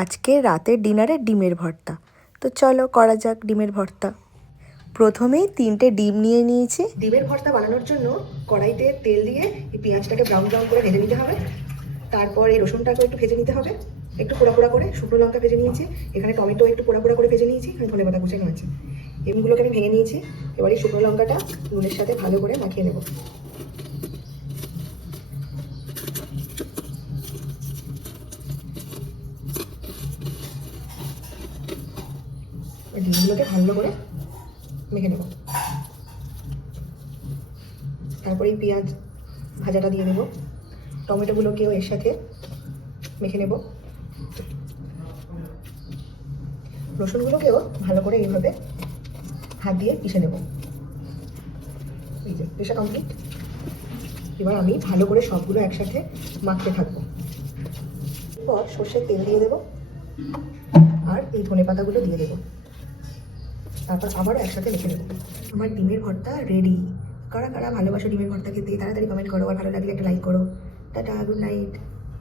আজকে রাতের ডিনারে ডিমের ভর্তা। তো চলো করা যাক ডিমের ভর্তা। প্রথমেই 3টে ডিম নিয়ে নিয়েছি। ডিমের ভর্তা বানানোর জন্য কড়াইতে তেল দিয়ে এই পেঁয়াজটাকে ব্রাউন ব্রাউন করে ভেজে নিতে হবে। তারপর এই রসুনটাকে একটু ভেজে নিতে হবে, একটু পোড়া পোড়া করে। শুকনো লঙ্কা ভেজে নিয়েছি, এখানে টমেটো একটু পোড়া পোড়া করে ভেজে নিয়েছি, এখানে ধনেপাতা কুচানো আছে। এমগুলোকে আমি ভেঙে নিয়েছি। এবার এই শুকনো লঙ্কাটা নুনের সাথে ভালো করে মাখিয়ে নেব। ডিমগুলোকে ভালো করে মেখে নেব। তারপরে এই পেঁয়াজ ভাজাটা দিয়ে দেবো, টমেটোগুলোকেও এর সাথে মেখে নেব। রসুনগুলোকেও ভালো করে এইভাবে হাত দিয়ে পিষে নেব। এই যে পেশা কমপ্লিট। এবার আমি ভালো করে সবগুলো একসাথে মাখতে থাকবো। এরপর সর্ষের তেল দিয়ে দেবো আর এই ধনে পাতাগুলো দিয়ে দেবো। তারপর আবার একসাথে মেখে নেব। আমার ডিমের ভর্তা রেডি। কারা কারা ভালোবাসো ডিমের ভর্তা খেতে তাড়াতাড়ি কমেন্ট করো, আর ভালো লাগলে একটা লাইক করো। Tata, good night.